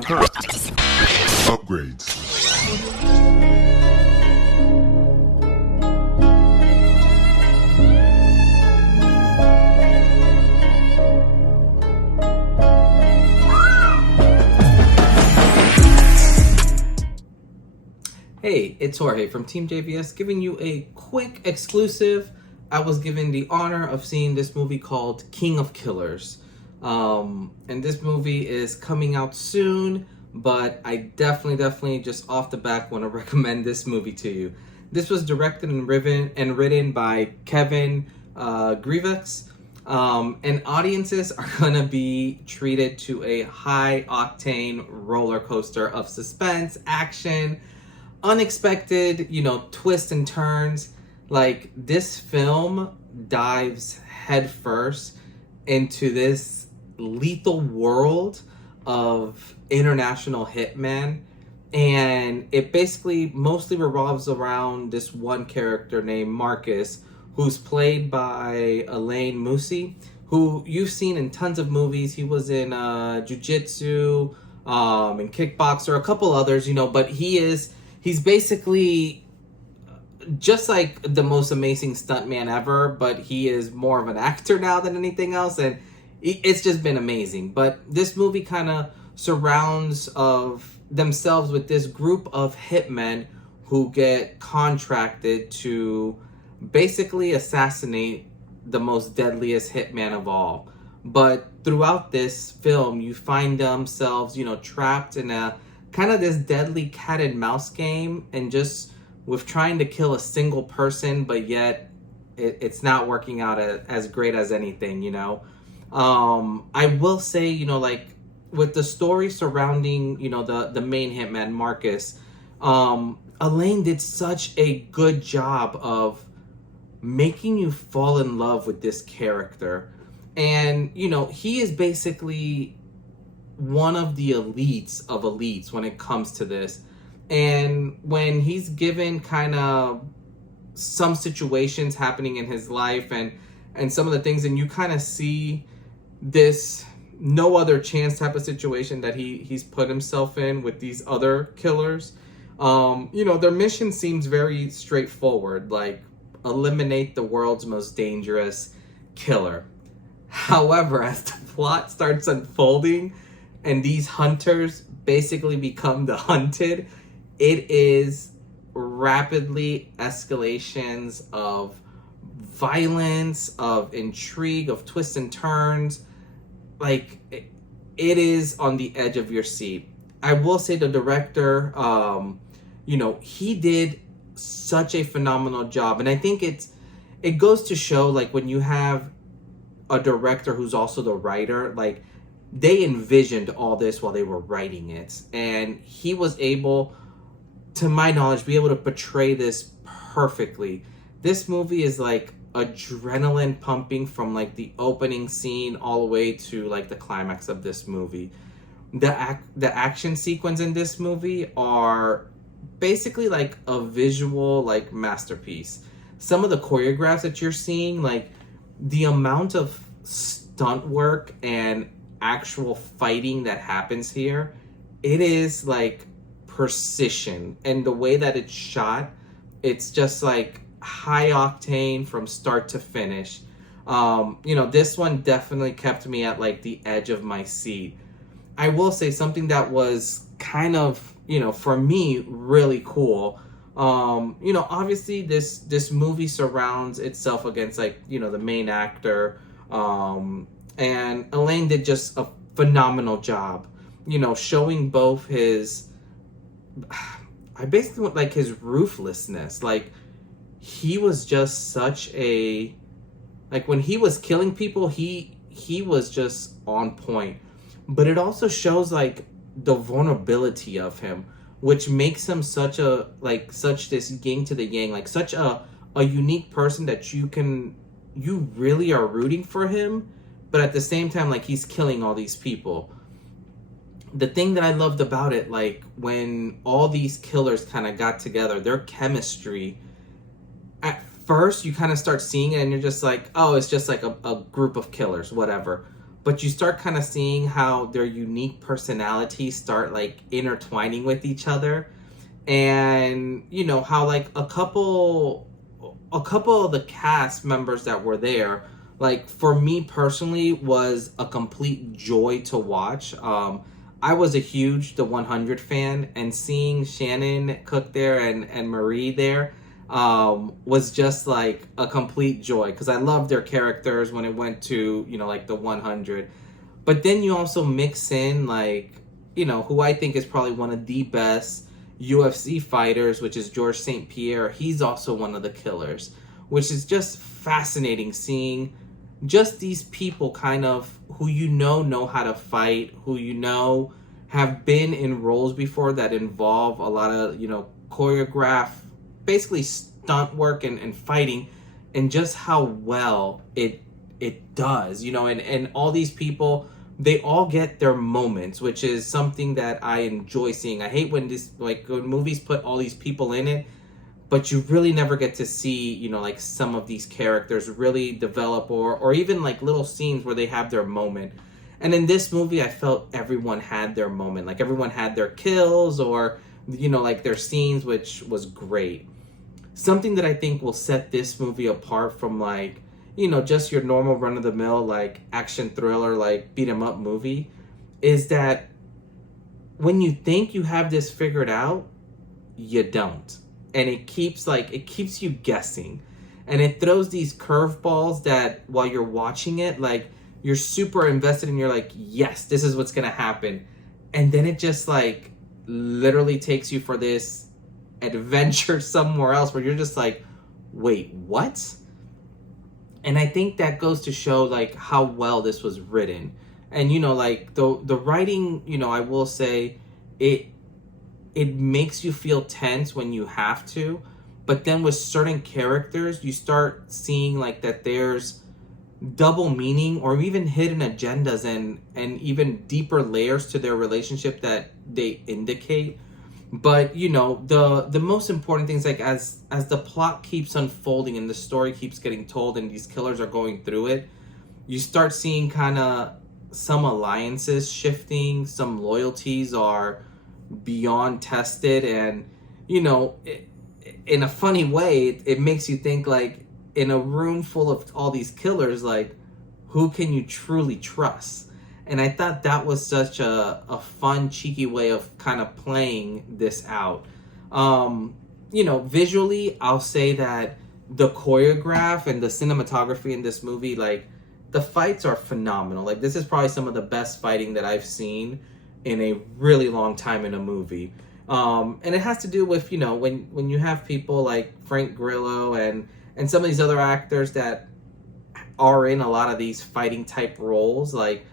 Upgrades. Hey, it's Jorge from TeamJVS giving you a quick exclusive. I was given the honor of seeing this movie called King of Killers. And this movie is coming out soon, but I definitely just off the back want to recommend this movie to you. This was directed and written by Kevin Grievex. And audiences are going to be treated to a high-octane roller coaster of suspense, action, unexpected, twists and turns. Like, this film dives headfirst into this lethal world of international hitman, and it basically mostly revolves around this one character named Marcus, who's played by Alain Moussi, who you've seen in tons of movies. He was in Jiu-Jitsu, and Kickboxer, a couple others, but he's basically just like the most amazing stuntman ever, but he is more of an actor now than anything else, and it's just been amazing. But this movie kind of surrounds of themselves with this group of hitmen who get contracted to basically assassinate the most deadliest hitman of all. But throughout this film, you find themselves, trapped in a kind of this deadly cat and mouse game, and just with trying to kill a single person, but yet it's not working out as great as anything, I will say, with the story surrounding, the main hitman, Marcus, Alain did such a good job of making you fall in love with this character. And, he is basically one of the elites of elites when it comes to this. And when he's given kind of some situations happening in his life and some of the things, and you kind of see this no other chance type of situation that he's put himself in with these other killers, their mission seems very straightforward, like eliminate the world's most dangerous killer. However, as the plot starts unfolding and these hunters basically become the hunted, it is rapidly escalations of violence, of intrigue, of twists and turns. Like, it is on the edge of your seat. I will say the director, he did such a phenomenal job. And I think it goes to show, like, when you have a director who's also the writer, like, they envisioned all this while they were writing it. And he was able, to my knowledge, be able to portray this perfectly. This movie is like adrenaline pumping from like the opening scene all the way to like the climax of this movie. The action sequence in this movie are basically like a visual like masterpiece. Some of the choreographs that you're seeing, like the amount of stunt work and actual fighting that happens here, it is like precision. And the way that it's shot, it's just like high octane from start to finish. This one definitely kept me at like the edge of my seat. I will say something that was kind of, for me, really cool. Obviously this movie surrounds itself against like, the main actor. And Alain did just a phenomenal job, showing both his, I basically want like his ruthlessness. Like, he was just such a, like, when he was killing people, he was just on point. But it also shows like the vulnerability of him, which makes him such this yin to the yang, like such a unique person that you really are rooting for him, but at the same time, like, he's killing all these people. The thing that I loved about it, like, when all these killers kind of got together, their chemistry, at first you kind of start seeing it and you're just like, oh, it's just like a group of killers, whatever. but you start kind of seeing how their unique personalities start like intertwining with each other. And you know how like a couple of the cast members that were there, like for me personally, was a complete joy to watch. I was a huge The 100 fan, and seeing Shannon Cook there and Marie there was just like a complete joy, because I loved their characters when it went to, you know, like The 100. But then you also mix in like, you know, who I think is probably one of the best UFC fighters, which is George St-Pierre. He's also one of the killers, which is just fascinating seeing just these people kind of who know how to fight, who have been in roles before that involve a lot of, you know, choreograph, basically stunt work and fighting, and just how well it does, you know, and all these people, they all get their moments, which is something that I enjoy seeing. I hate when when movies put all these people in it, but you really never get to see, you know, like some of these characters really develop, or even like little scenes where they have their moment. And in this movie, I felt everyone had their moment. Like everyone had their kills, or, you know, like their scenes, which was great. Something that I think will set this movie apart from like, you know, just your normal run-of-the-mill like action thriller, like beat 'em up movie, is that when you think you have this figured out, you don't. And it keeps you guessing. And it throws these curveballs that while you're watching it, like you're super invested and you're like, yes, this is what's gonna happen. And then it just like literally takes you for this adventure somewhere else where you're just like, wait, what? And I think that goes to show like how well this was written. And, you know, like the writing, you know, I will say it makes you feel tense when you have to, but then with certain characters, you start seeing like that there's double meaning or even hidden agendas and even deeper layers to their relationship that they indicate. But, you know, the most important things, like as the plot keeps unfolding and the story keeps getting told and these killers are going through it, you start seeing kind of some alliances shifting, some loyalties are beyond tested, and, you know, in a funny way, it makes you think like, in a room full of all these killers, like, who can you truly trust? And I thought that was such a fun, cheeky way of kind of playing this out. You know, visually, I'll say that the choreograph and the cinematography in this movie, like, the fights are phenomenal. Like, this is probably some of the best fighting that I've seen in a really long time in a movie. And it has to do with, you know, when you have people like Frank Grillo and some of these other actors that are in a lot of these fighting type roles, like,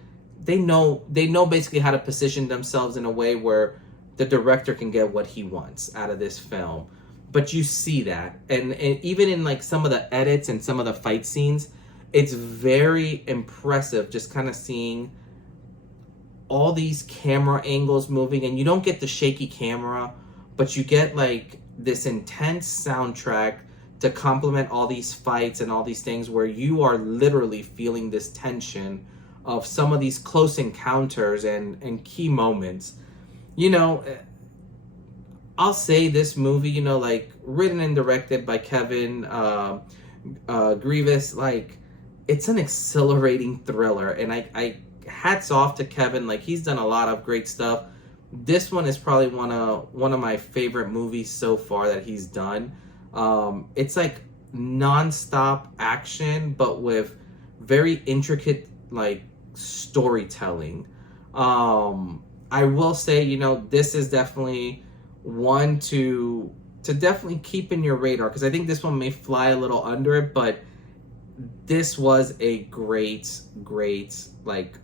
they know basically how to position themselves in a way where the director can get what he wants out of this film. But you see that, and even in like some of the edits and some of the fight scenes, it's very impressive just kind of seeing all these camera angles moving, and you don't get the shaky camera, but you get like this intense soundtrack to complement all these fights and all these things where you are literally feeling this tension of some of these close encounters and key moments. You know, I'll say this movie, you know, like, written and directed by Kevin Grievous, like, it's an exhilarating thriller, and I hats off to Kevin. Like, he's done a lot of great stuff. This one is probably one of my favorite movies so far that he's done. It's like non-stop action, but with very intricate like storytelling. I will say, you know, this is definitely one to definitely keep in your radar, because I think this one may fly a little under it, but this was a great like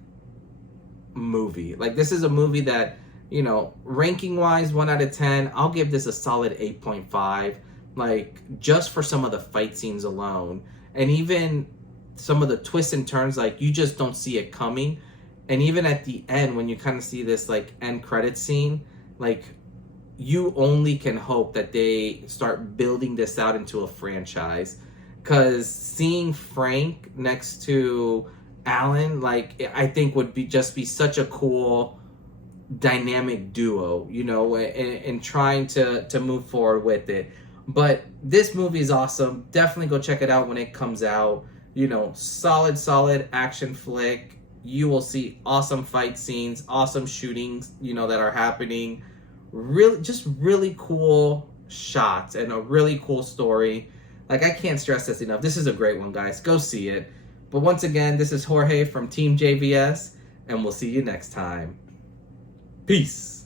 movie. Like, this is a movie that, you know, ranking wise, 1 out of 10, I'll give this a solid 8.5. Like, just for some of the fight scenes alone, and even some of the twists and turns, like, you just don't see it coming. And even at the end, when you kind of see this like end credit scene, like, you only can hope that they start building this out into a franchise. Because seeing Frank next to Alan, like, I think would be such a cool dynamic duo, you know, and trying to move forward with it. But this movie is awesome. Definitely go check it out when it comes out. You know, solid action flick. You will see awesome fight scenes, awesome shootings, you know, that are happening. Really cool shots and a really cool story. Like, I can't stress this enough. This is a great one, guys. Go see it. But once again, this is Jorge from Team JVS, and we'll see you next time. Peace.